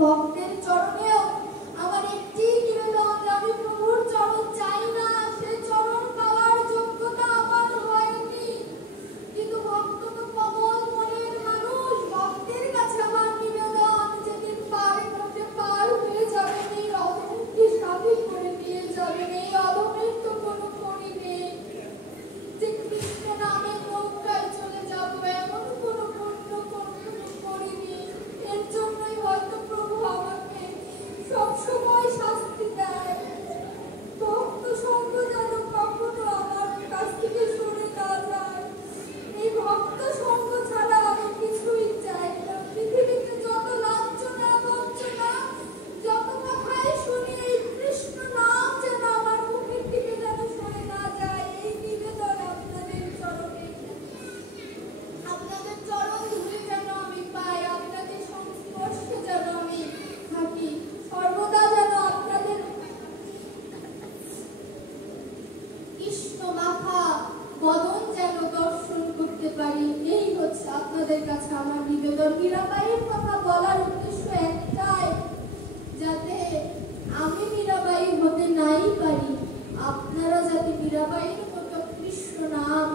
ভক্তের চরণেও আমার একটি নিবেদন, আমি প্রভুর চরণ চাই না, সে চরণ পাওয়ার যোগ্যতা আমার হয়নি, কিন্তু ভক্ত তো কমল মনের মানুষ, ভক্তের কাছে আমার নিবেদন, যেদিন পারের মধ্যে পার হয়ে যাবেন এই অধমকে স্বাধীন করে নিয়ে যাবেন, এই অধমের তো কোনো করি নেই যে কৃষ্ণ নামের নৌকায় চলে যাবো, এমন কোনো পুণ্য কখনো করিনি। এর জন্যই হয়তো প্রভু আমাকে সবসময় শাস্তি দেয়। ভক্ত সঙ্গ যেন কখনো আমার কাছ থেকে সরে না যায়। এই ভক্ত সঙ্গ ছাড়া আমি কিছুই চাই না। পৃথিবীতে যত লাঞ্ছনা বঞ্চনা, যত কথাই শুনি, এই কৃষ্ণ নাম যেন আমার মুখের থেকে যেন সরে না যায়, এই নিবেদন আপনাদের চরণে। আপনাদের চরণ ধরে যেন আমি পাই, আপনাদের সংস্পর্শে যেন আমি থাকি, সর্বদা যেন আপনাদের কৃষ্ণ মাখা বদন যেন দর্শন করতে পারি, এই হচ্ছে আপনাদের কাছে আমার নিবেদন। মীরাবাইয়ের কথা বলার উদ্দেশ্য একটাই, যাতে আমি মীরাবাই হতে নাই পারি, আপনারা যাতে মীরাবাইয়ের মতো কৃষ্ণ নাম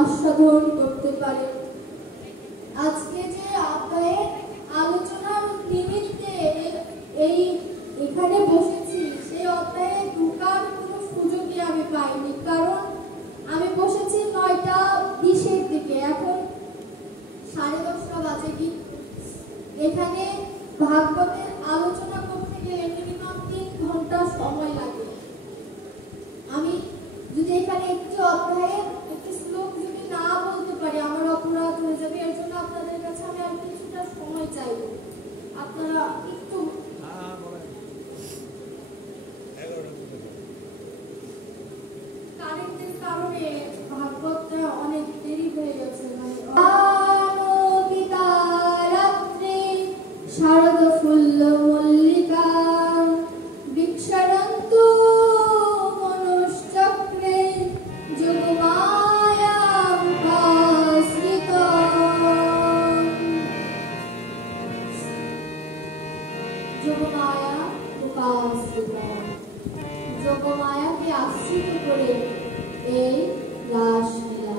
আস্বাদন করতে পারেন। আজকে যে আপনাদের আলোচনার নিমিত্তে এই এখানে বসেছি, সেই অধ্যায়ে ঢোকার কোনো সুযোগই আমি পাইনি, কারণ আমি বসেছি 9:20 দিকে, এখন 10:30 বাজে। কি এখানে ভাগবতের আলোচনা করতে গেলে মিনিমাম 3 ঘন্টা সময় লাগে। আমি যদি এখানে একটি অধ্যায়ের একটি শ্লোক যদি না বলতে পারি, আমার অপরাধ হয়ে যাবে। এর জন্য আপনাদের কাছে আমি আর কিছুটা সময় চাইব, আপনারা একটু কারেন্টের কারণে ভাগবতটা অনেক দেরি হয়ে গেছে। শারদ ফুল্ল মল্লিকা বিক্ষরন্ত মনুষ্যক্রে যোগমায়া মুখাশ্রিত, যোগমায়া মুখাশ্রিত, যোগমায়াকে আশ্রিত করে এই রাসলীলা।